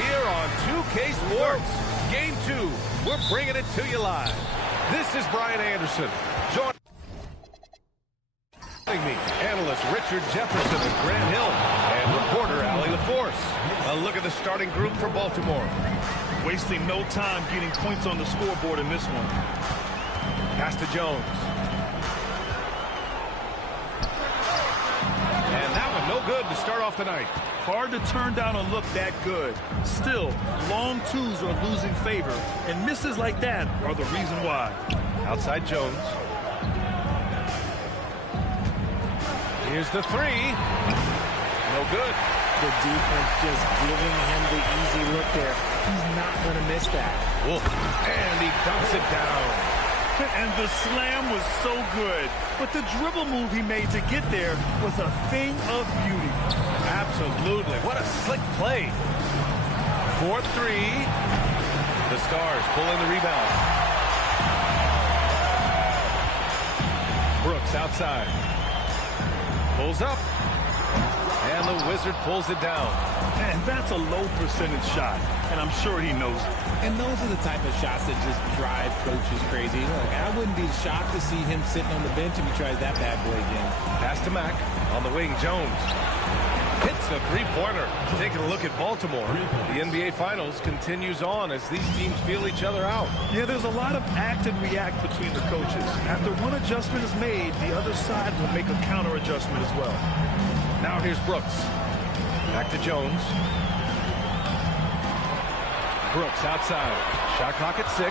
here on 2K Sports. Game 2, we're bringing it to you live. This is Brian Anderson. Joining me, analyst Richard Jefferson and Grant Hill, and reporter Allie LaForce. A look at the starting group for Baltimore. Wasting no time getting points on the scoreboard in this one. Pass to Jones. And that one no good to start off the night. Hard to turn down a look that good. Still, long twos are losing favor, and misses like that are the reason why. Outside Jones. Here's the three. No good. The defense just giving him the easy look there. He's not going to miss that. Wolf. And he dumps it down. And the slam was so good. But the dribble move he made to get there was a thing of beauty. Absolutely. What a slick play. 4-3. The Stars pull in the rebound. Brooks outside. Pulls up. And the Wizard pulls it down. And that's a low percentage shot. And I'm sure he knows it. And those are the type of shots that just drive coaches crazy. Look, I wouldn't be shocked to see him sitting on the bench if he tries that bad boy again. Pass to Mack. On the wing, Jones. Hits a three-pointer. Taking a look at Baltimore. The NBA Finals continues on as these teams feel each other out. Yeah, there's a lot of act and react between the coaches. After one adjustment is made, the other side will make a counter adjustment as well. Now here's Brooks. Back to Jones. Brooks outside. Shot clock at 6.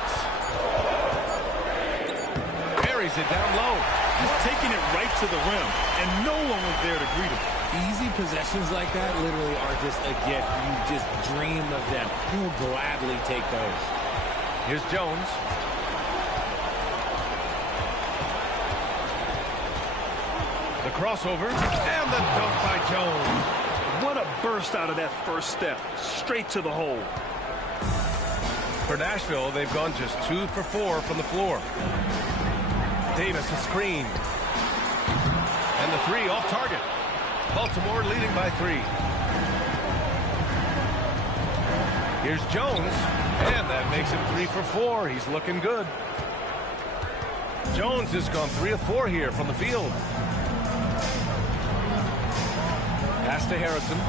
Buries it down low. Just taking it right to the rim, and no one was there to greet him. Easy possessions like that literally are just a gift. You just dream of them. You will gladly take those. Here's Jones. The crossover, and the dunk by Jones. What a burst out of that first step. Straight to the hole. For Nashville, they've gone just 2 for 4 from the floor. Davis a screen. And the three off target. Baltimore leading by 3. Here's Jones. And that makes him 3 for 4. He's looking good. Jones has gone 3 of 4 here from the field. Pass to Harrison.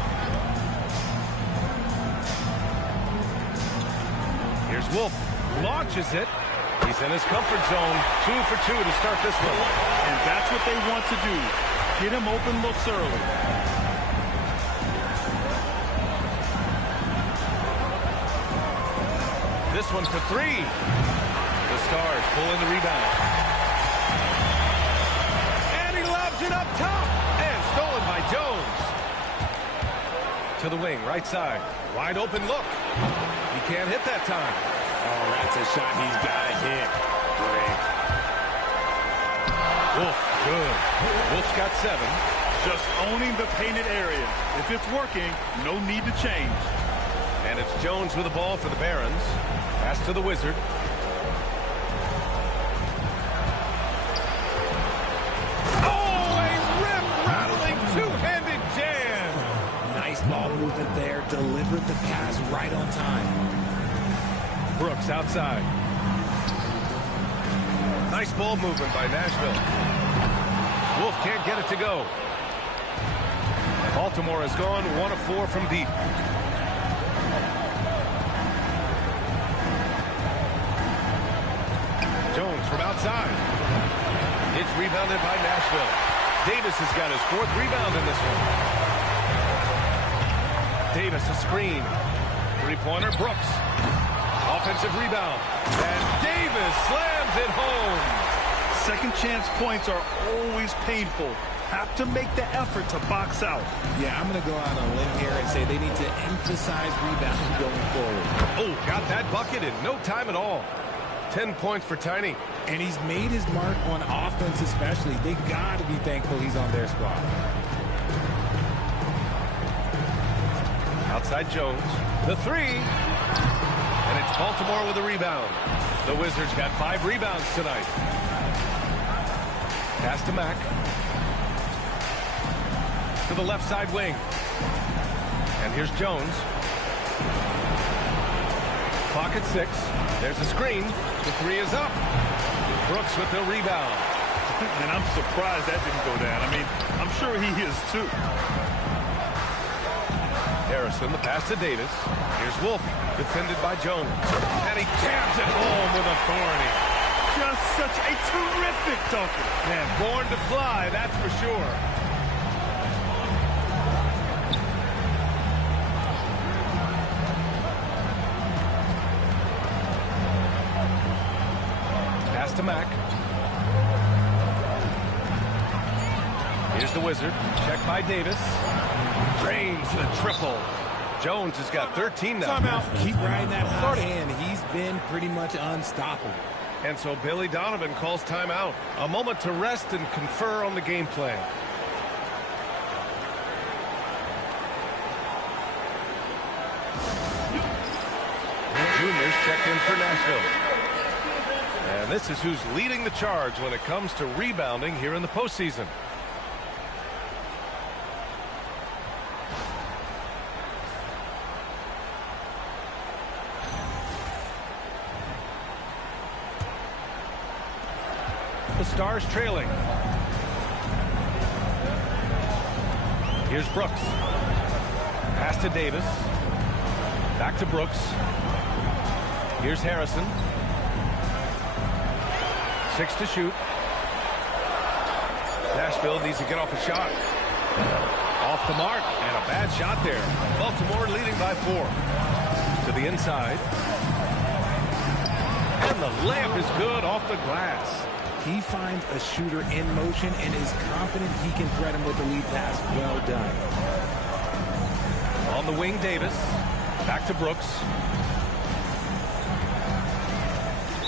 Here's Wolf. Launches it. He's in his comfort zone. 2 for 2 to start this one. And that's what they want to do. Get him open looks early. This one for 3. The Stars pull in the rebound. And he lobs it up top. And stolen by Jones. To the wing, right side. Wide open look. He can't hit that time. Oh, that's a shot he's got to hit. Great. Wolf, good. Wolf's got 7. Just owning the painted area. If it's working, no need to change. And it's Jones with the ball for the Barons. Pass to the Wizard. Oh, a rip-rattling two-handed jam. Nice ball movement there. Delivered the pass right on time. Brooks outside. Nice ball movement by Nashville. Wolf can't get it to go. Baltimore has gone 1 of 4 from deep. Jones from outside. It's rebounded by Nashville. Davis has got his 4th rebound in this one. Davis a screen. 3-pointer, Brooks. Offensive rebound. And Davis slams it home. Second chance points are always painful. Have to make the effort to box out. Yeah, I'm going to go out on a limb here and say they need to emphasize rebounding going forward. Oh, got that bucket in no time at all. 10 points for Tiny. And he's made his mark on offense especially. They got to be thankful he's on their squad. Outside Jones. The 3. And it's Baltimore with a rebound. The Wizards got 5 rebounds tonight. Pass to Mack. To the left side wing. And here's Jones. Clock at 6. There's a screen. The three is up. Brooks with the rebound. And I'm surprised that didn't go down. I mean, I'm sure he is too. Harrison, the pass to Davis. Here's Wolf, defended by Jones. And he jams it home with authority. Just such a terrific dunker. Man, born to fly, that's for sure. Pass to Mack. Here's the Wizard. Check by Davis. Drains the triple. Jones has got 13 now. Timeout. Keep riding that hot hand. He's been pretty much unstoppable. And so Billy Donovan calls timeout. A moment to rest and confer on the game plan. Juniors checked in for Nashville. And this is who's leading the charge when it comes to rebounding here in the postseason. The Stars trailing. Here's Brooks. Pass to Davis. Back to Brooks. Here's Harrison. 6 to shoot. Nashville needs to get off a shot. Off the mark, and a bad shot there. Baltimore leading by 4. To the inside. And the layup is good off the glass. He finds a shooter in motion and is confident he can threat him with the lead pass. Well done. On the wing, Davis. Back to Brooks.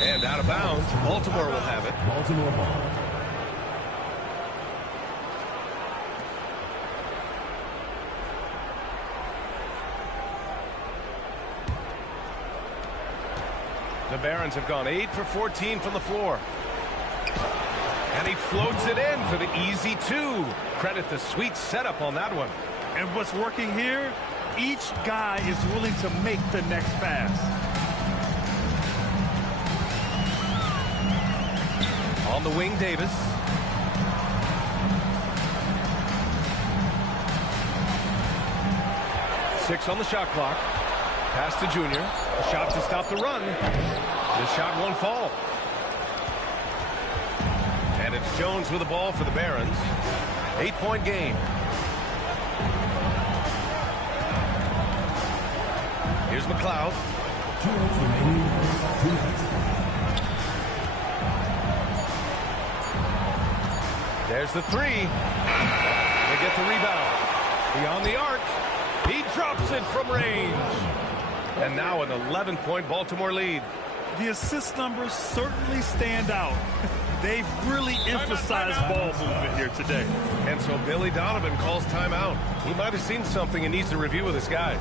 And out of bounds. Baltimore will have it. Baltimore ball. The Barons have gone 8 for 14 from the floor. And he floats it in for the easy 2. Credit the sweet setup on that one. And what's working here, each guy is willing to make the next pass. On the wing, Davis. Six on the shot clock. Pass to Junior. A shot to stop the run. The shot won't fall. And it's Jones with the ball for the Barons. 8-point game. Here's McLeod. There's the 3. They get the rebound. Beyond the arc. He drops it from range. And now an 11-point Baltimore lead. The assist numbers certainly stand out. They've really emphasized ball movement here today. And so Billy Donovan calls timeout. He might have seen something and needs to review with his guys.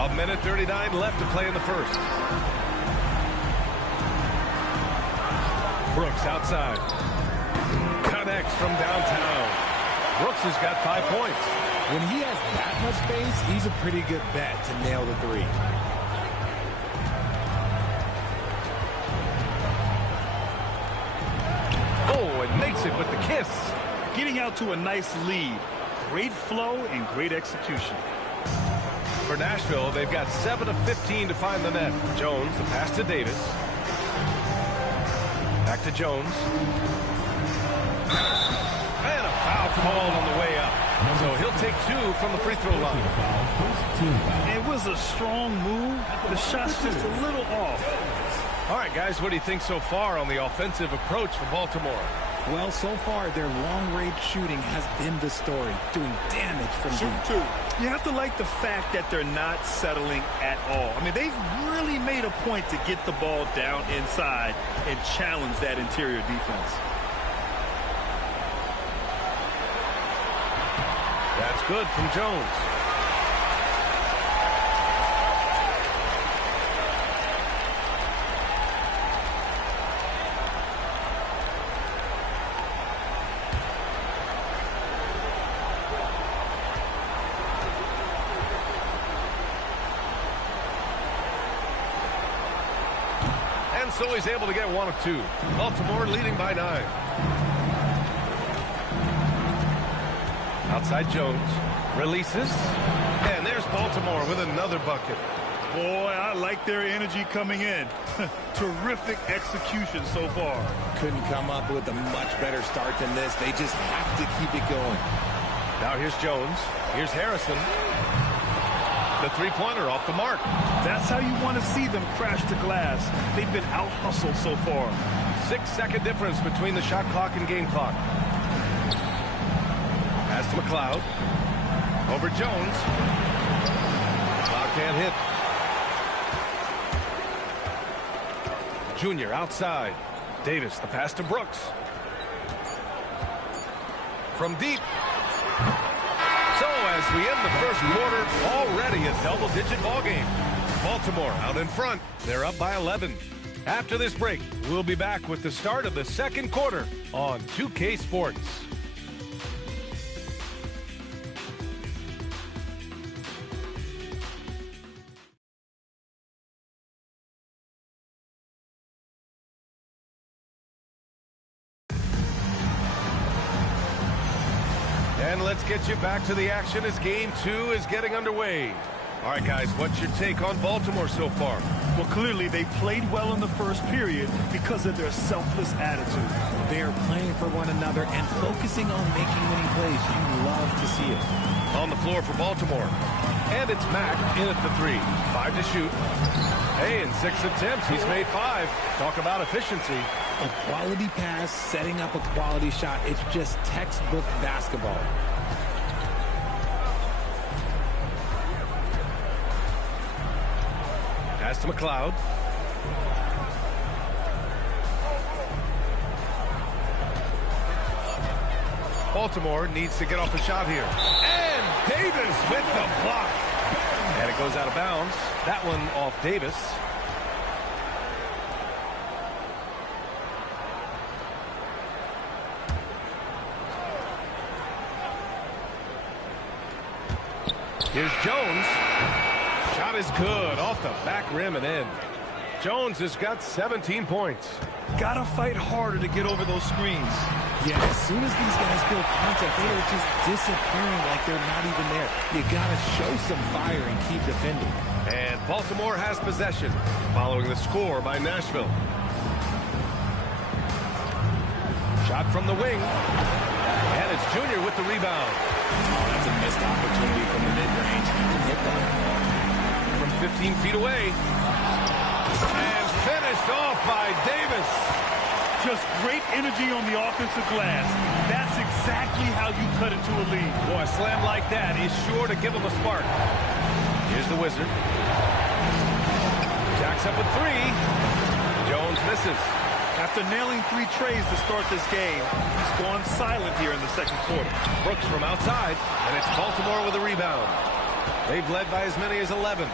A minute 39 left to play in the first. Brooks outside. Connects from downtown. Brooks has got 5 points. When he has that much space, he's a pretty good bet to nail the 3. Oh, and makes it with the kiss. Getting out to a nice lead. Great flow and great execution. For Nashville, they've got 7 of 15 to find the net. Jones, the pass to Davis. Back to Jones. And a foul called on the way up. So he'll take 2 from the free throw line. It was a strong move. The shot's just a little off. All right, guys, what do you think so far on the offensive approach for Baltimore? Well, so far, their long-range shooting has been the story, doing damage from deep. You have to like the fact that they're not settling at all. I mean, they've really made a point to get the ball down inside and challenge that interior defense. That's good from Jones. So he's able to get 1 of 2. Baltimore leading by 9. Outside Jones. Releases. And there's Baltimore with another bucket. Boy, I like their energy coming in. Terrific execution so far. Couldn't come up with a much better start than this. They just have to keep it going. Now here's Jones. Here's Harrison. The three-pointer off the mark. That's how you want to see them crash the glass. They've been out-hustled so far. 6-second difference between the shot clock and game clock. Pass to McLeod. Over Jones. McLeod can't hit. Junior outside. Davis, the pass to Brooks. From deep. So as we end the first quarter, already a double-digit ball game. Baltimore out in front. They're up by 11. After this break, we'll be back with the start of the second quarter on 2K Sports. And let's get you back to the action as Game 2 is getting underway. All right, guys, what's your take on Baltimore so far? Well, clearly they played well in the first period because of their selfless attitude. They are playing for one another and focusing on making winning plays. You love to see it. On the floor for Baltimore. And it's Mack in at the 3. 5 to shoot. Hey, in 6 attempts, he's made 5. Talk about efficiency. A quality pass, setting up a quality shot. It's just textbook basketball. Pass to McLeod. Baltimore needs to get off the shot here. And Davis with the block. And it goes out of bounds. That one off Davis. Here's Jones. Shot is good off the back rim and in. Jones has got 17 points. Gotta fight harder to get over those screens. Yeah, as soon as these guys feel contact, they are just disappearing like they're not even there. You gotta show some fire and keep defending. And Baltimore has possession following the score by Nashville. Shot from the wing. And it's Junior with the rebound. Oh, that's a missed opportunity from the mid-range. He can hit that. From 15 feet away. And finished off by Davis. Just great energy on the offensive glass. That's exactly how you cut into a lead. Boy, a slam like that is sure to give him a spark. Here's the Wizard. Jacks up with 3. Jones misses. After nailing 3 trays to start this game, he's gone silent here in the second quarter. Brooks from outside, and it's Baltimore with a rebound. They've led by as many as 11.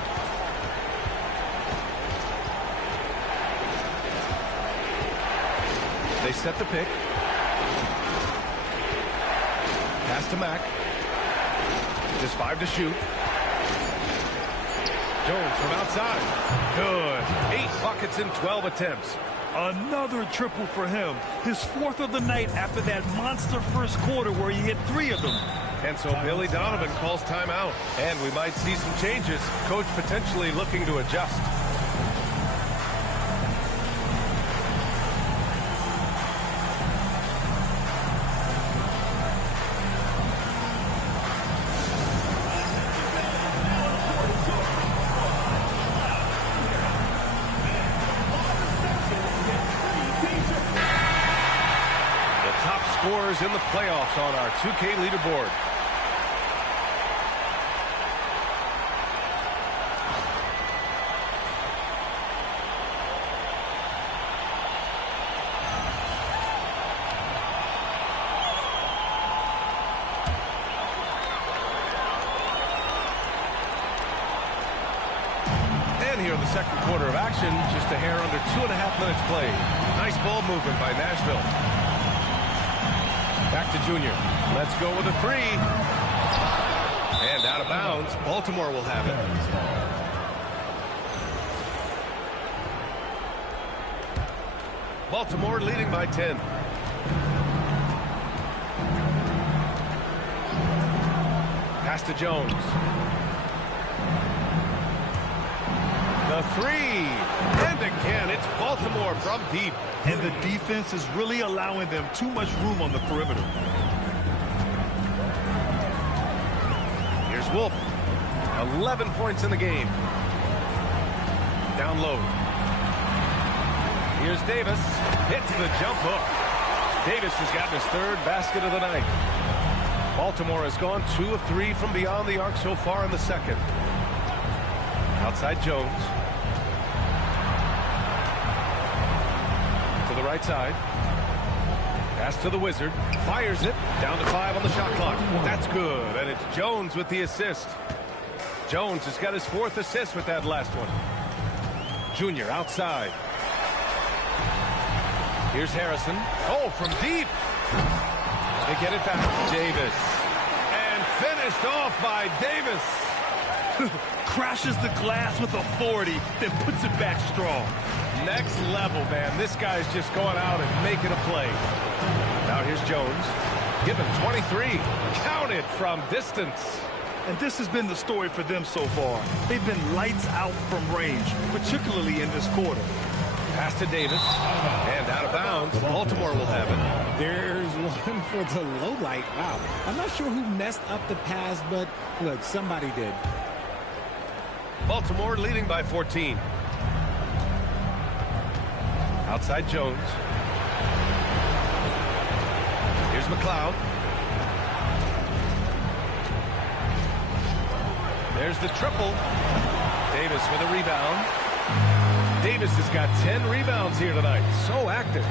They set the pick. Pass to Mack. Just 5 to shoot. Jones from outside. Good. 8 buckets in 12 attempts. Another triple for him. His 4th of the night after that monster first quarter where he hit 3 of them. And so Billy Donovan calls timeout. And we might see some changes. Coach potentially looking to adjust. Scorers in the playoffs on our 2K leaderboard. And here in the second quarter of action, just a hair under 2.5 minutes played. Nice ball movement by Nashville. Back to Junior. Let's go with a three. And out of bounds. Baltimore will have it. Baltimore leading by 10. Pass to Jones. The three. And again, it's Baltimore from deep. And the defense is really allowing them too much room on the perimeter. Here's Wolf. 11 points in the game. Down low. Here's Davis. Hits the jump hook. Davis has gotten his third basket of the night. Baltimore has gone 2 of 3 from beyond the arc so far in the second. Outside Jones. To the right side. Pass to the Wizard. Fires it. Down to 5 on the shot clock. That's good. And it's Jones with the assist. Jones has got his 4th assist with that last one. Junior outside. Here's Harrison. Oh, from deep. They get it back. Davis. And finished off by Davis. Crashes the glass with authority, then puts it back strong. Next level, man. This guy's just going out and making a play. Now here's Jones. Given 23. Counted from distance. And this has been the story for them so far. They've been lights out from range, particularly in this quarter. Pass to Davis. And out of bounds. Baltimore will have it. There's one for the low light. Wow. I'm not sure who messed up the pass, but look, somebody did. Baltimore leading by 14. Outside Jones. Here's McLeod. There's the triple. Davis with a rebound. Davis has got 10 rebounds here tonight. So active.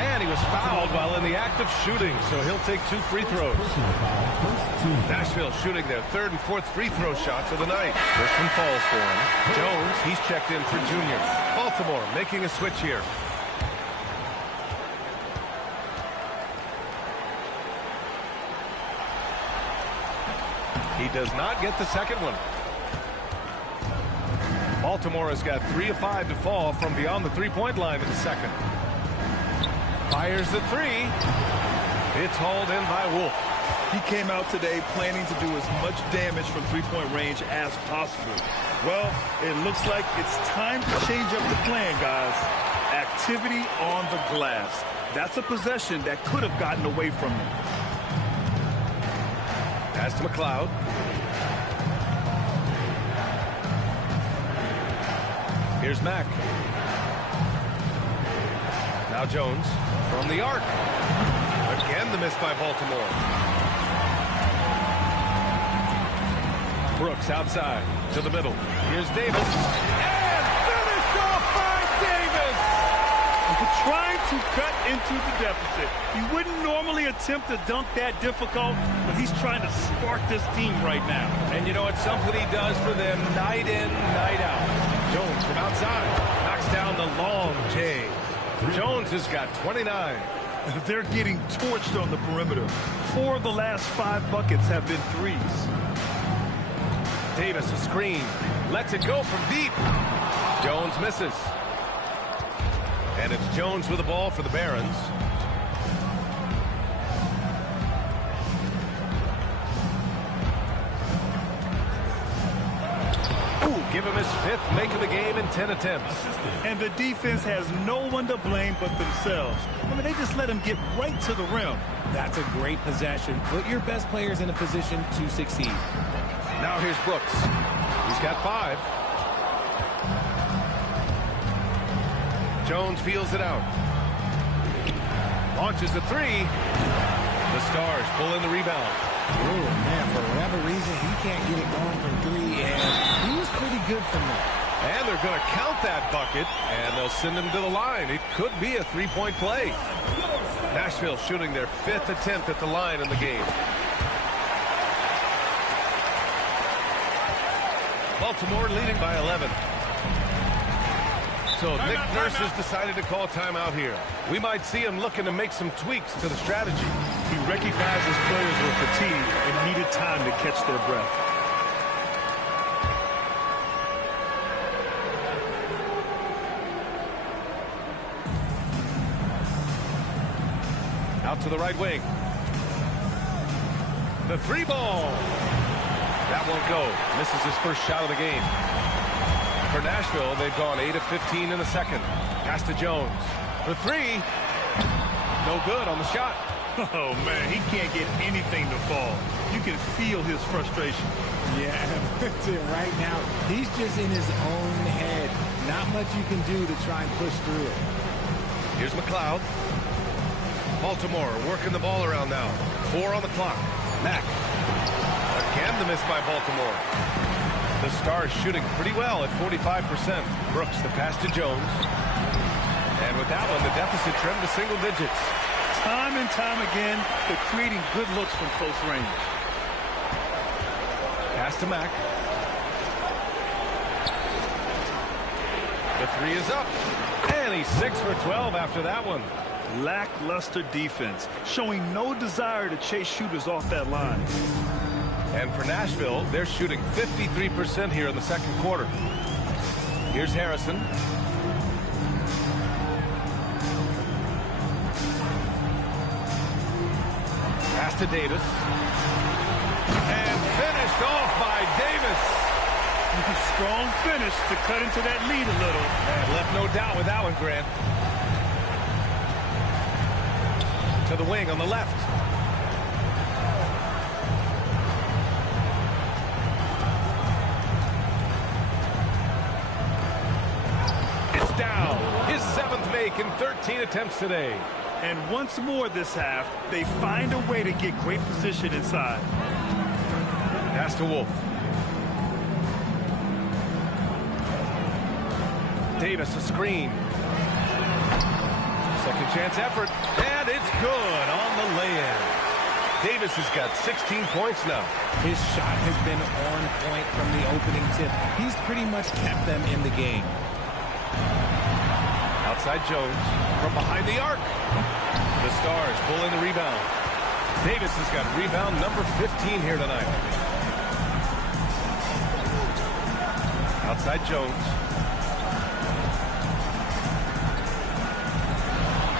And he was fouled while in the act of shooting, so he'll take 2 free throws. Nashville shooting their 3rd and 4th free throw shots of the night. First one falls for him. Jones, he's checked in for Junior. Baltimore making a switch here. He does not get the second one. Baltimore has got 3 of 5 to fall from beyond the three-point line in the second. Fires the three. It's hauled in by Wolf. He came out today planning to do as much damage from three-point range as possible. Well, it looks like it's time to change up the plan, guys. Activity on the glass. That's a possession that could have gotten away from him. Pass to McLeod. Here's Mack. Now Jones from the arc. Again the miss by Baltimore. Brooks outside to the middle. Here's Davis. And finished off by Davis. Trying to cut into the deficit. He wouldn't normally attempt to dunk that difficult, but he's trying to spark this team right now. And you know, it's something he does for them night in, night out. Jones from outside knocks down the long J. Jones has got 29. They're getting torched on the perimeter. 4 of the last 5 buckets have been threes. Davis a screen. Lets it go from deep. Jones misses. And it's Jones with the ball for the Barons. give him his 5th make of the game in 10 attempts. And the defense has no one to blame but themselves. I mean, they just let him get right to the rim. That's a great possession. Put your best players in a position to succeed. Now here's Brooks. He's got 5. Jones feels it out. Launches the 3. The Stars pull in the rebound. Oh, man, for whatever reason, he can't get it going from 3, and he was pretty good from that. And they're going to count that bucket, and they'll send him to the line. It could be a 3-point play. Nashville shooting their 5th attempt at the line in the game. Baltimore leading by 11. So Nick Nurse has decided to call timeout here. We might see him looking to make some tweaks to the strategy. He recognized his players were fatigued and needed time to catch their breath. Out to the right wing. The 3 ball. That won't go. Misses his first shot of the game. For Nashville, they've gone 8 of 15 in the second. Pass to Jones. For 3. No good on the shot. Oh, man, he can't get anything to fall. You can feel his frustration. Yeah, right now, he's just in his own head. Not much you can do to try and push through it. Here's McLeod. Baltimore working the ball around now. 4 on the clock. Mack. Again the miss by Baltimore. The Stars shooting pretty well at 45%. Brooks, the pass to Jones. And with that one, the deficit trimmed to single digits. Time and time again, they're creating good looks from close range. Pass to Mack. The 3 is up. And he's 6 for 12 after that one. Lackluster defense, showing no desire to chase shooters off that line. And for Nashville, they're shooting 53% here in the second quarter. Here's Harrison. Pass to Davis. And finished off by Davis. Strong finish to cut into that lead a little. And left no doubt with that one, Grant. To the wing on the left. It's down. His 7th make in 13 attempts today. And once more this half, they find a way to get great position inside. Pass to Wolf. Davis a screen. Second chance effort. And it's good on the lay-in. Davis has got 16 points now. His shot has been on point from the opening tip. He's pretty much kept them in the game. Outside Jones from behind the arc. The Stars pull in the rebound. Davis has got rebound number 15 here tonight. Outside Jones.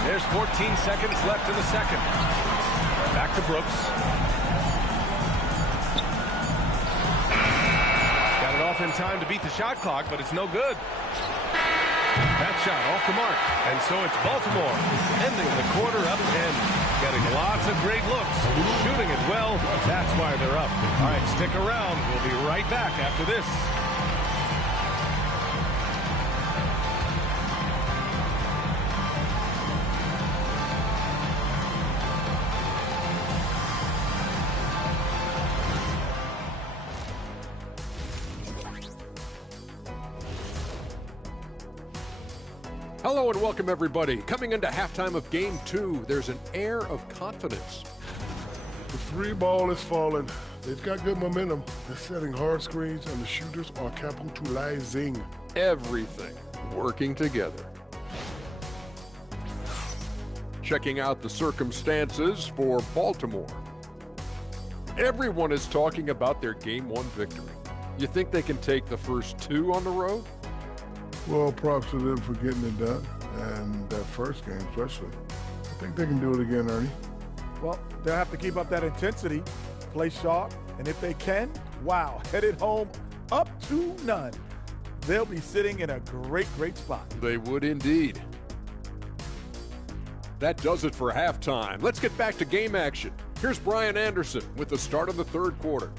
There's 14 seconds left in the second. Back to Brooks. Got it off in time to beat the shot clock, but it's no good. That shot off the mark. And so it's Baltimore ending the quarter up 10. Getting lots of great looks. Shooting it well. That's why they're up. All right, stick around. We'll be right back after this. Hello and welcome, everybody. Coming into halftime of Game 2, there's an air of confidence. The 3 ball is falling. They've got good momentum. They're setting hard screens, and the shooters are capitalizing. Everything working together. Checking out the circumstances for Baltimore. Everyone is talking about their Game 1 victory. You think they can take the first 2 on the road? Well, props to them for getting it done, and that first game especially. I think they can do it again, Ernie. Well, they'll have to keep up that intensity, play sharp, and if they can, wow, headed home up to none. they'll be sitting in a great, great spot. They would indeed. That does it for halftime. Let's get back to game action. Here's Brian Anderson with the start of the third quarter.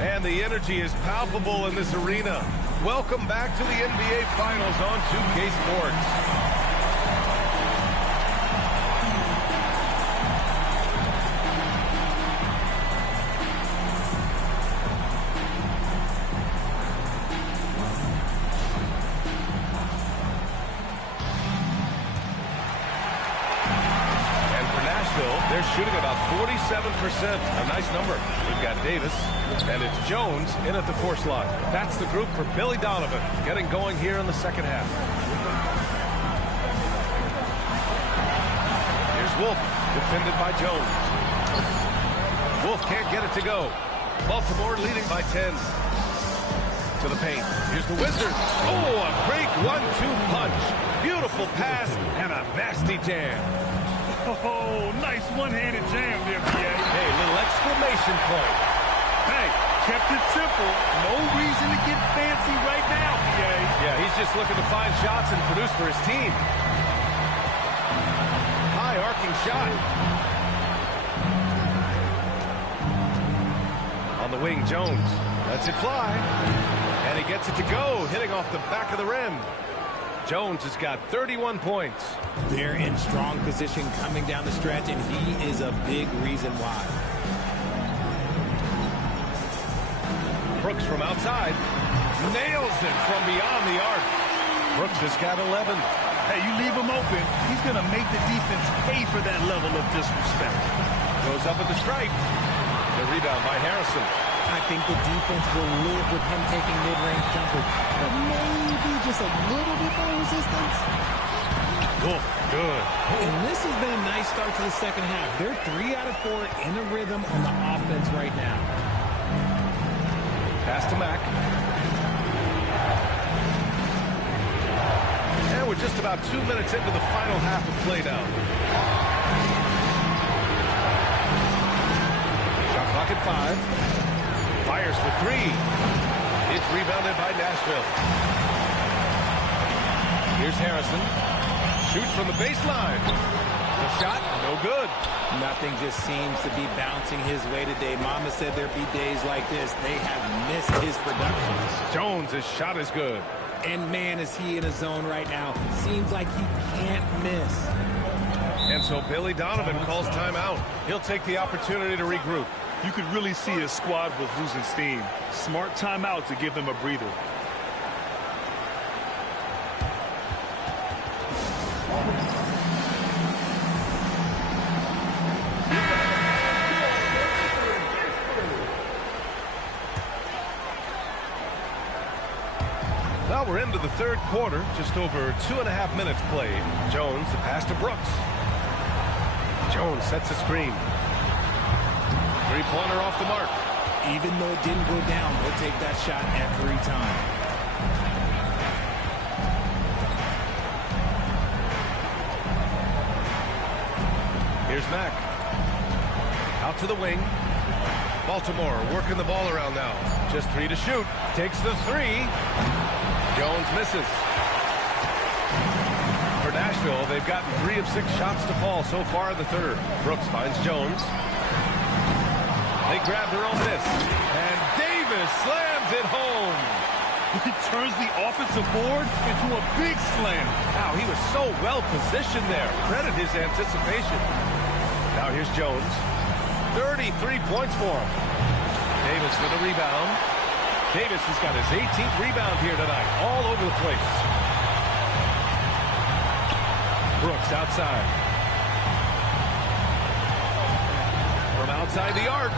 And the energy is palpable in this arena. Welcome back to the NBA Finals on 2K Sports. They're shooting about 47%. A nice number. We've got Davis, and it's Jones in at the four slot. That's the group for Billy Donovan, getting going here in the second half. Here's Wolf, defended by Jones. Wolf can't get it to go. Baltimore leading by 10. To the paint. Here's the Wizards. Oh, a great 1-2 punch. Beautiful pass and a nasty jam. Oh, nice one-handed jam there, PA. Hey, little exclamation point. Hey, kept it simple. No reason to get fancy right now, PA. Yeah, he's just looking to find shots and produce for his team. High arcing shot. On the wing, Jones lets it fly. And he gets it to go, hitting off the back of the rim. Jones has got 31 points. They're in strong position coming down the stretch, and he is a big reason why. Brooks from outside nails it from beyond the arc. Brooks has got 11. Hey, you leave him open, he's going to make the defense pay for that level of disrespect. Goes up with the stripe. The rebound by Harrison. I think the defense will live with him taking mid-range jumpers, but maybe just a little bit more resistance. Wolf, good. And this has been a nice start to the second half. They're 3 out of 4 in a rhythm on the offense right now. Pass to Mack. And we're just about 2 minutes into the final half of play now. Shot clock at 5. Fires for 3. It's rebounded by Nashville. Here's Harrison. Shoots from the baseline. The shot, no good. Nothing just seems to be bouncing his way today. Mama said there'd be days like this. They have missed his productions. Jones' shot is good. And man, is he in a zone right now. Seems like he can't miss. And so Billy Donovan calls timeout. He'll take the opportunity to regroup. You could really see his squad was losing steam. Smart timeout to give them a breather. Now we're into the third quarter, just over 2.5 minutes played. Jones, the pass to Brooks. Jones sets a screen. Three-pointer off the mark. Even though it didn't go down, they'll take that shot every time. Here's Mack. Out to the wing. Baltimore working the ball around now. Just 3 to shoot. Takes the 3. Jones misses. For Nashville, they've gotten 3 of 6 shots to fall so far in the third. Brooks finds Jones. They grab their own miss. And Davis slams it home. He turns the offensive board into a big slam. Wow, he was so well positioned there. Credit his anticipation. Now here's Jones. 33 points for him. Davis with a rebound. Davis has got his 18th rebound here tonight. All over the place. Brooks outside. From outside the arc.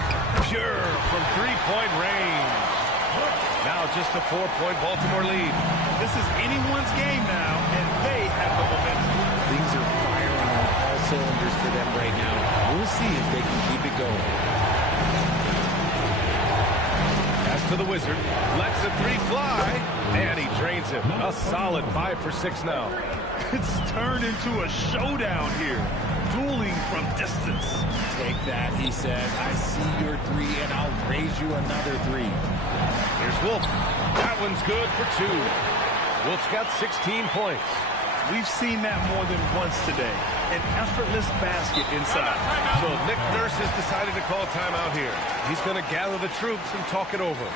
Pure from three-point range. Now just a 4-point Baltimore lead. This is anyone's game now, and they have the momentum. Things are firing on all cylinders for them right now. We'll see if they can keep it going. Pass to to the Wizard. Lets the three fly. And he drains it. A solid 5 for 6 now. It's turned into a showdown here. Dueling from distance. Take that, he says. I see your three, and I'll raise you another three. Here's Wolf. That one's good for 2. Wolf's got 16 points. We've seen that more than once today. An effortless basket inside. So Nick Nurse has decided to call timeout here. He's going to gather the troops and talk it over.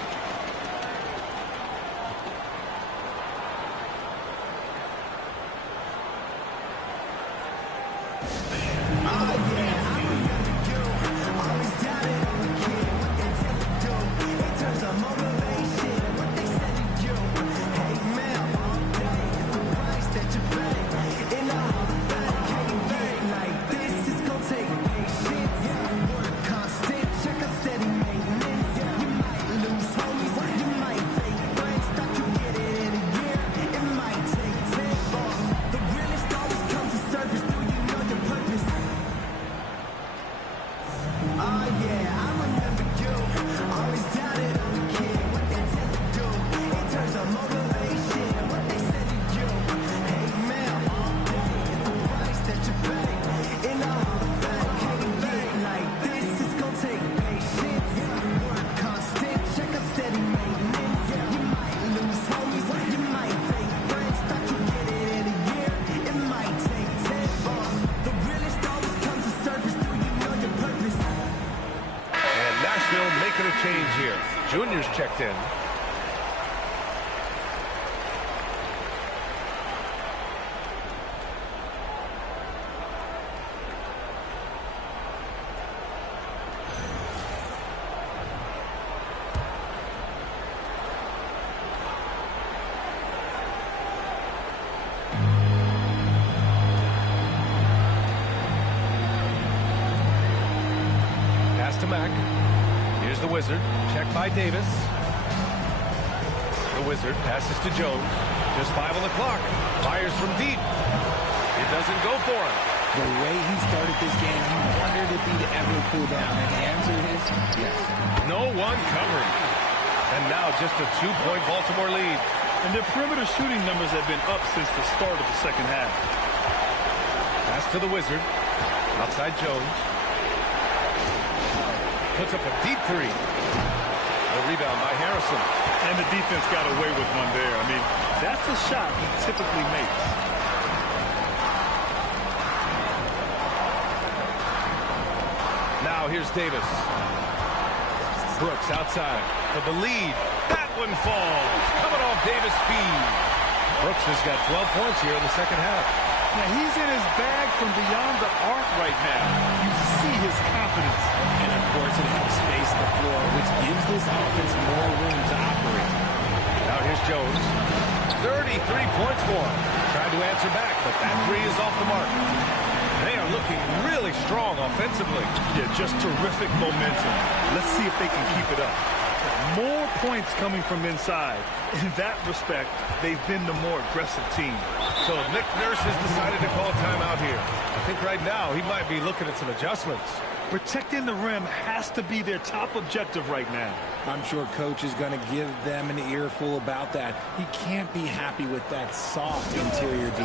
Change here. Junior's checked in. Pass to Mack. Here's the Wizard. Checked by Davis. The Wizard passes to Jones. Just 5 on the clock. Fires from deep. It doesn't go for him. The way he started this game, he wondered if he'd ever cool down. And the answer is yes. No one covering. And now just a 2-point Baltimore lead. And their perimeter shooting numbers have been up since the start of the second half. Pass to the Wizard. Outside Jones. Puts up a deep 3. The rebound by Harrison. And the defense got away with one there. I mean, that's a shot he typically makes. Now here's Davis. Brooks outside for the lead. That one falls. Coming off Davis' feed. Brooks has got 12 points here in the second half. Now he's in his bag from beyond the arc right now. You see his confidence. And of course it helps space the floor, which gives this offense more room to operate. Now here's Jones. 33 points for him. Tried to answer back, but that 3 is off the mark. They are looking really strong offensively. Yeah, just terrific momentum. Let's see if they can keep it up. More points coming from inside. In that respect, they've been the more aggressive team. So Nick Nurse has decided to call timeout here. I think right now he might be looking at some adjustments. Protecting the rim has to be their top objective right now. I'm sure coach is going to give them an earful about that. He can't be happy with that soft interior D.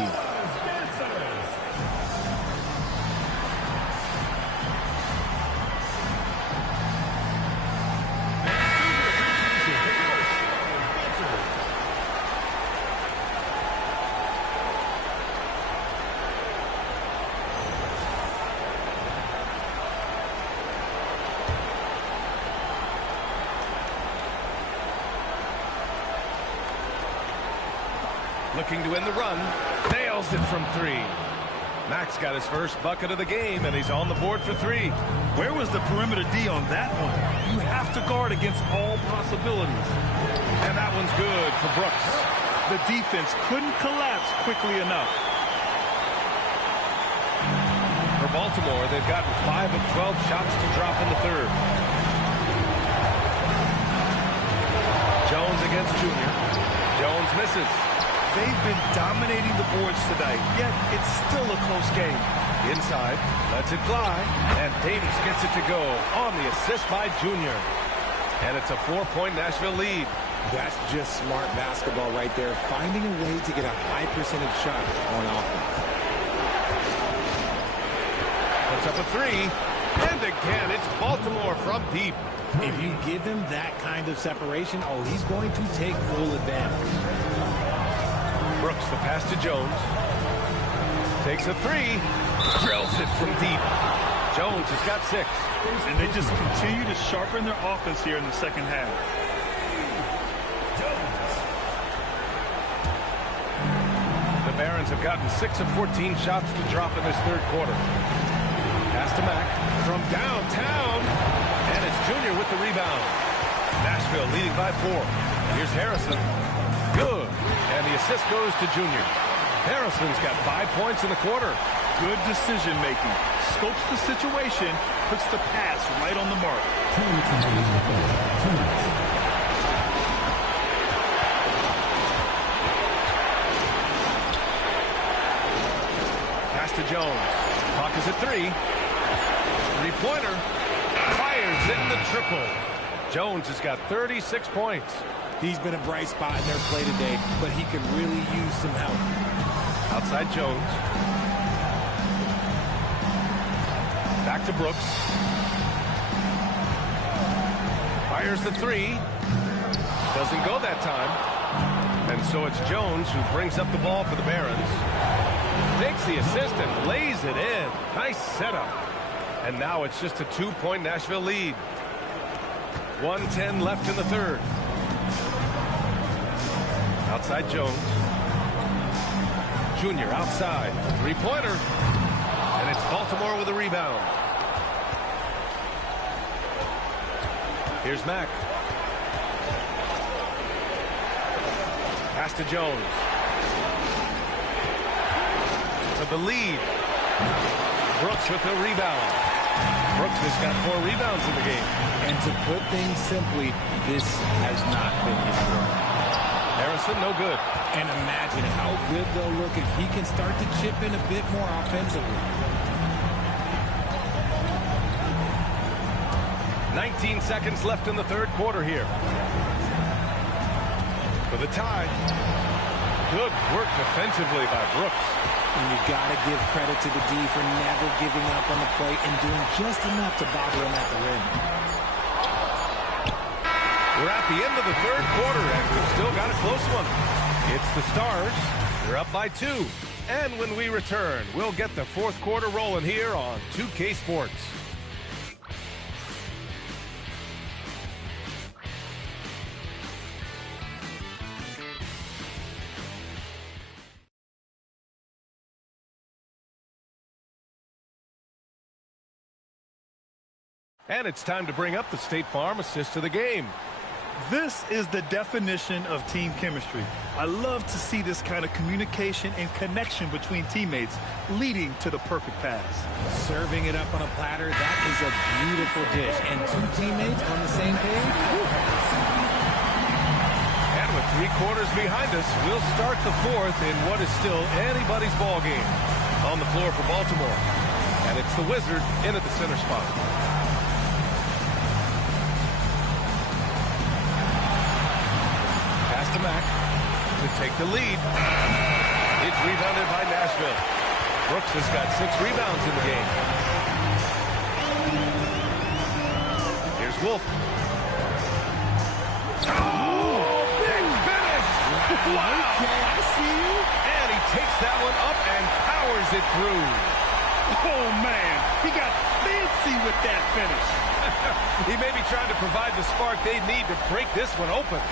Looking to end the run. Nails it from 3. Max got his first bucket of the game, and he's on the board for 3. Where was the perimeter D on that one? You have to guard against all possibilities. And that one's good for Brooks. The defense couldn't collapse quickly enough. For Baltimore, they've gotten 5 of 12 shots to drop in the third. Jones against Junior. Jones misses. They've been dominating the boards tonight, yet it's still a close game. Inside, lets it fly, and Davis gets it to go on the assist by Junior. And it's a 4-point Nashville lead. That's just smart basketball right there, finding a way to get a high percentage shot on offense. Puts up a three, and again, it's Baltimore from deep. If you give him that kind of separation, oh, he's going to take full advantage. Brooks, the pass to Jones. Takes a three, drills it from deep. Jones has got 6. And they just continue to sharpen their offense here in the second half. The Barons have gotten 6 of 14 shots to drop in this third quarter. Pass to Mack from downtown, and it's Junior with the rebound. Nashville leading by 4. Here's Harrison. Good. And the assist goes to Junior. Harrison's got 5 points in the quarter. Good decision making. Scopes the situation, puts the pass right on the mark. Pass to Jones. Clock is at 3. Three-pointer. Fires in the triple. Jones has got 36 points. He's been a bright spot in their play today, but he could really use some help. Outside Jones. Back to Brooks. Fires the 3. Doesn't go that time. And so it's Jones who brings up the ball for the Barons. Takes the assist and lays it in. Nice setup. And now it's just a 2-point Nashville lead. 1:10 left in the third. Outside Jones. Junior outside. Three-pointer. And it's Baltimore with a rebound. Here's Mack. Pass to Jones. To the lead. Brooks with the rebound. Brooks has got 4 rebounds in the game. And to put things simply, this has not been his work. Harrison, no good. And imagine how good they'll look if he can start to chip in a bit more offensively. 19 seconds left in the third quarter here. For the tie. Good work defensively by Brooks. And you got to give credit to the D for never giving up on the play and doing just enough to bother him at the rim. We're at the end of the third quarter, and we've still got a close one. It's the Stars. They're up by 2. And when we return, we'll get the fourth quarter rolling here on 2K Sports. And it's time to bring up the State Farm assist to the game. This is the definition of team chemistry. I love to see this kind of communication and connection between teammates leading to the perfect pass. Serving it up on a platter, that is a beautiful dish. And 2 teammates on the same page. And with 3 quarters behind us, we'll start the fourth in what is still anybody's ball game. On the floor for Baltimore. And it's the Wizard in at the center spot. To Mack to take the lead. It's rebounded by Nashville. Brooks has got 6 rebounds in the game. Here's Wolf. Oh, big finish! Wow! Okay, I see you. And he takes that one up and powers it through. Oh, man. He got fancy with that finish. He may be trying to provide the spark they need to break this one open.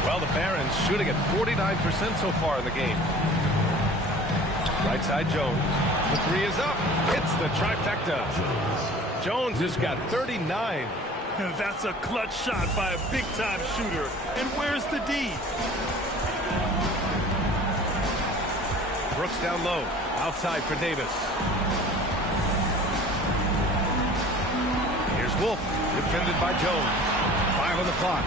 Well, the Barons shooting at 49% so far in the game. Right side Jones. The 3 is up. Hits the trifecta. Jones has got 39. That's a clutch shot by a big-time shooter. And where's the D? Brooks down low. Outside for Davis. Here's Wolf. Defended by Jones. 5 on the clock.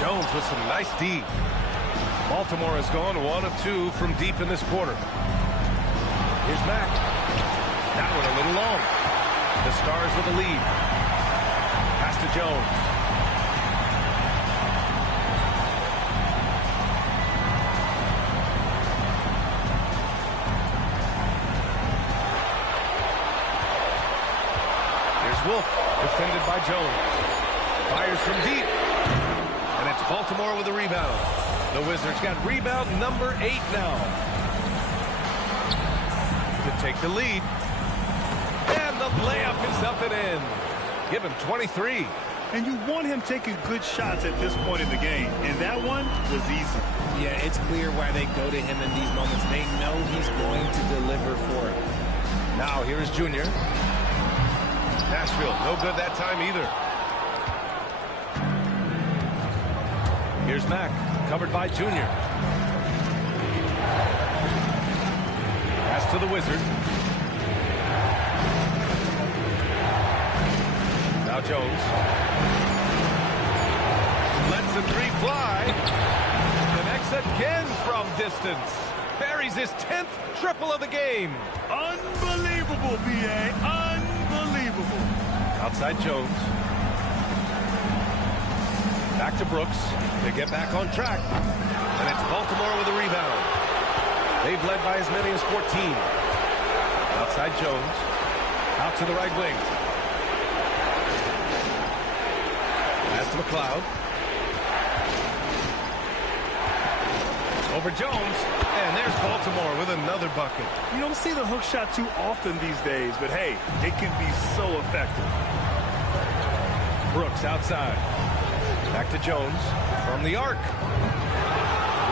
Jones with some nice D. Baltimore has gone 1 of 2 from deep in this quarter. Here's Mack. That one a little long. The Stars with the lead. Pass to Jones. Here's Wolf, defended by Jones. Fires from deep. And it's Baltimore with the rebound. The Wizards got rebound number 8 now. To take the lead. And the layup is up and in. Give him 23. And you want him taking good shots at this point in the game. And that one was easy. Yeah, it's clear why they go to him in these moments. They know he's going to deliver for it. Now here is Junior. Nashville, no good that time either. Here's Mack, covered by Junior. Pass to the Wizard. Now Jones. Lets the 3 fly. Connects again from distance. Buries his 10th triple of the game. Unbelievable, B.A. Unbelievable. Outside Jones. Back to Brooks to get back on track. And it's Baltimore with a rebound. They've led by as many as 14. Outside Jones. Out to the right wing. Pass to McLeod. Over Jones. And there's Baltimore with another bucket. You don't see the hook shot too often these days, but hey, it can be so effective. Brooks outside. Back to Jones from the arc.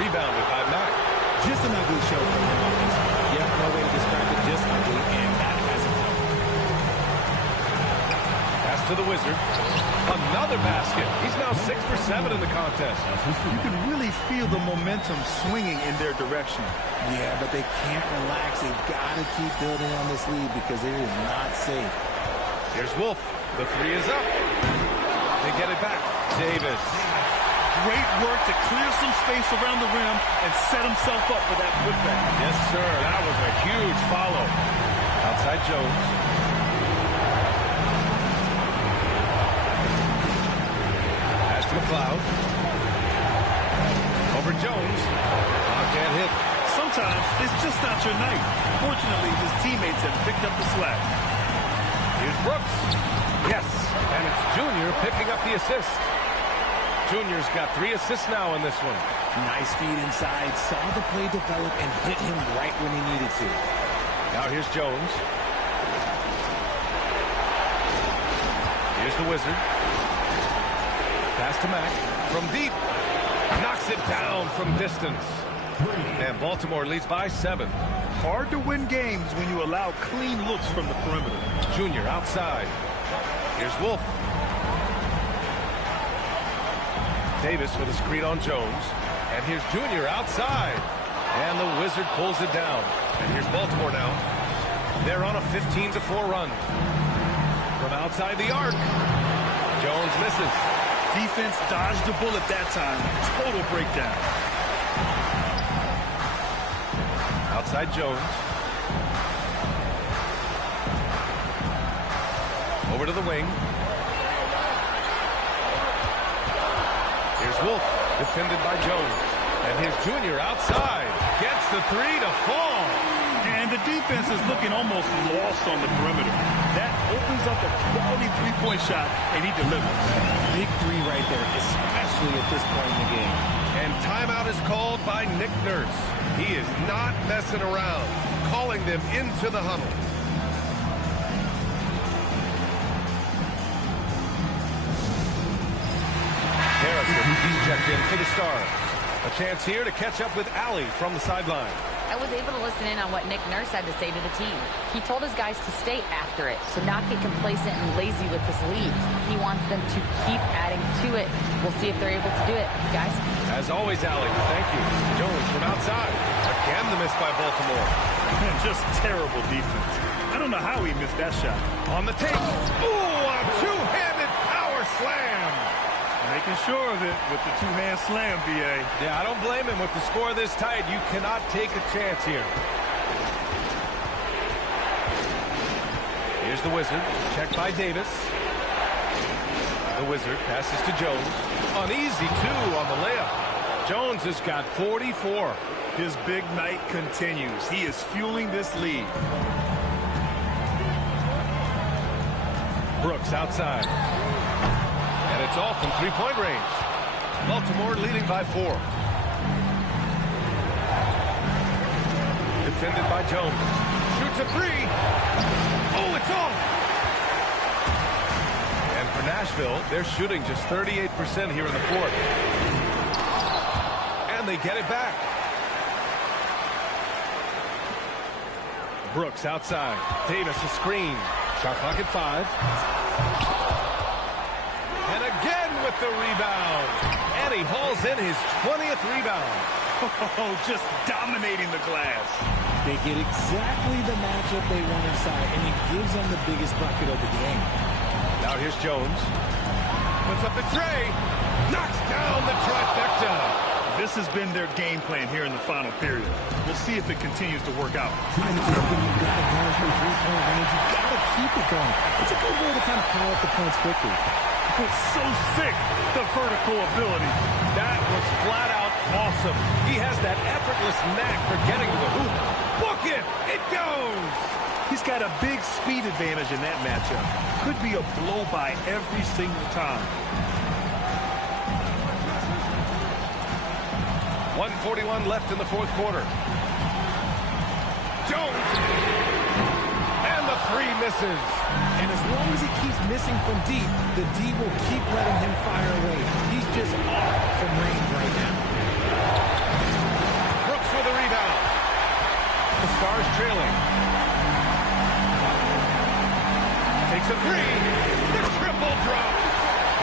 Rebounded by Mack. Just an ugly show from him offensively. Yep, no way to describe it, just ugly, and that hasn't helped. Pass to the Wizard. Another basket. He's now 6 for 7 in the contest. You can really feel the momentum swinging in their direction. Yeah, but they can't relax. They've got to keep building on this lead because it is not safe. Here's Wolf. The 3 is up. They get it back. Davis. Great work to clear some space around the rim and set himself up for that putback. Yes, sir. That was a huge follow. Outside Jones. Pass to McLeod. Over Jones. Can't hit. Sometimes it's just not your night. Fortunately, his teammates have picked up the slack. Here's Brooks. Yes, and it's Junior picking up the assist. Junior's got 3 assists now in this one. Nice feed inside. Saw the play develop and hit him right when he needed to. Now here's Jones. Here's the Wizard. Pass to Mack. From deep. Knocks it down from distance. And Baltimore leads by 7. Hard to win games when you allow clean looks from the perimeter. Junior outside. Here's Wolf. Davis with a screen on Jones. And here's Junior outside. And the Wizard pulls it down. And here's Baltimore now. They're on a 15-4 run. From outside the arc. Jones misses. Defense dodged the bullet that time. Total breakdown. Outside Jones. Over to the wing. Here's Wolf, defended by Jones. And here's Junior outside. Gets the 3 to fall. And the defense is looking almost lost on the perimeter. That opens up a quality three-point shot, and he delivers. Big 3 right there, especially at this point in the game. And timeout is called by Nick Nurse. He is not messing around, calling them into the huddle. Harrison, he's checked in for the Stars. A chance here to catch up with Allie from the sideline. I was able to listen in on what Nick Nurse had to say to the team. He told his guys to stay after it, to not get complacent and lazy with this lead. He wants them to keep adding to it. We'll see if they're able to do it, guys. As always, Allie, thank you. Jones from outside. Again, the miss by Baltimore. Just terrible defense. I don't know how he missed that shot. On the take. Ooh, a two-handed power slam. Making sure of it with the two-hand slam, B.A. Yeah, I don't blame him. With the score this tight, you cannot take a chance here. Here's the Wizard. Checked by Davis. The Wizard passes to Jones. An easy 2 on the layup. Jones has got 44. His big night continues. He is fueling this lead. Brooks outside. And it's off from three-point range. Baltimore leading by 4. Defended by Jones. Shoots a 3. Oh, it's off. And for Nashville, they're shooting just 38% here in the fourth. And they get it back. Brooks outside. Davis a screen. Shot clock at 5. And again with the rebound. And he hauls in his 20th rebound. Oh, just dominating the glass. They get exactly the matchup they want inside, and it gives them the biggest bucket of the game. Now here's Jones. Puts up the tray. Knocks down the trifecta. This has been their game plan here in the final period. We'll see if it continues to work out. I think you've got to go from three-point range. You've got to keep it going. It's a good way to kind of pile up the points quickly. It's so sick, the vertical ability. That was flat out awesome. He has that effortless knack for getting to the hoop. Book it! It goes! He's got a big speed advantage in that matchup. Could be a blow-by every single time. 1:41 left in the fourth quarter. Jones! And the 3 misses. And as long as he keeps missing from deep, the D will keep letting him fire away. He's just off from range right now. Brooks with a rebound. The Stars trailing. Takes a 3. The triple drops.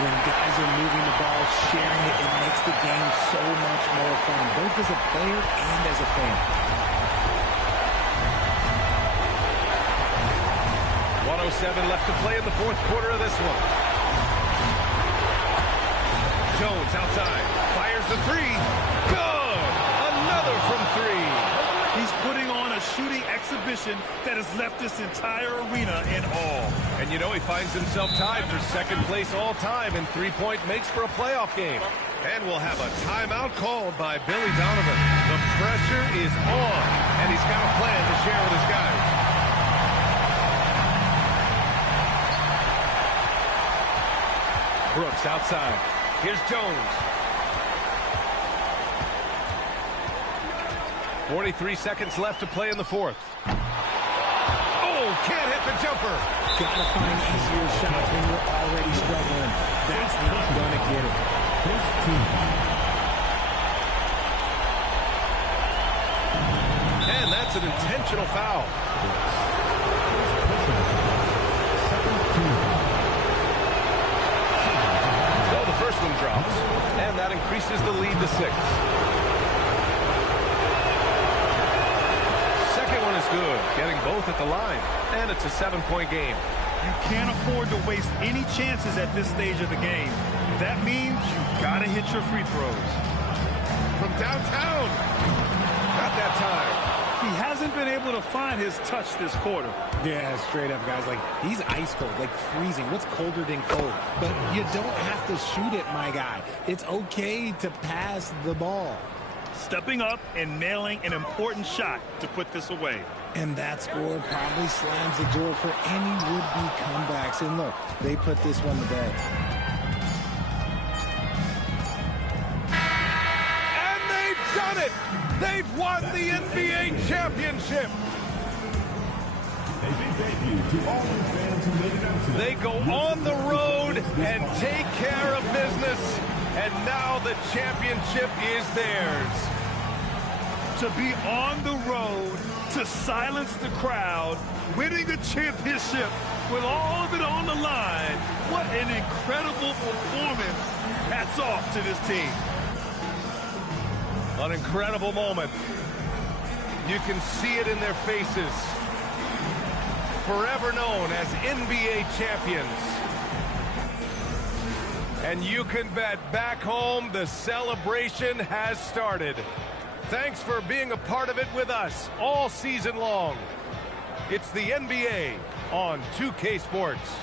When guys are moving the ball, sharing it, it makes the game so much more fun, both as a player and as a fan. 1:07 left to play in the fourth quarter of this one. Jones outside. Fires the 3. Good! Another from 3. He's putting on a shooting exhibition that has left this entire arena in awe. And you know he finds himself tied for second place all time in three-point makes for a playoff game. And we'll have a timeout called by Billy Donovan. The pressure is on, and he's got a plan to share with his guys. Brooks outside. Here's Jones. 43 seconds left to play in the fourth. Oh, can't hit the jumper. Gotta find easier shots when you're already struggling. That's not gonna get it. And that's an intentional foul. So the first one drops, and that increases the lead to 6. Second one is good, getting both at the line, and it's a 7-point game. You can't afford to waste any chances at this stage of the game. That means you gotta hit your free throws. From downtown, not that time. He hasn't been able to find his touch this quarter. Yeah, straight up, guys. Like, he's ice cold, like freezing. What's colder than cold? But you don't have to shoot it, my guy. It's okay to pass the ball. Stepping up and nailing an important shot to put this away. And that score probably slams the door for any would-be comebacks. And look, they put this one to bed. And they've done it! They've won the NBA championship! They go on the road and take care of business, and now the championship is theirs. To be on the road, to silence the crowd, winning the championship with all of it on the line. What an incredible performance. Hats off to this team. An incredible moment. You can see it in their faces. Forever known as NBA champions. And you can bet back home the celebration has started. Thanks for being a part of it with us all season long. It's the NBA on 2K Sports.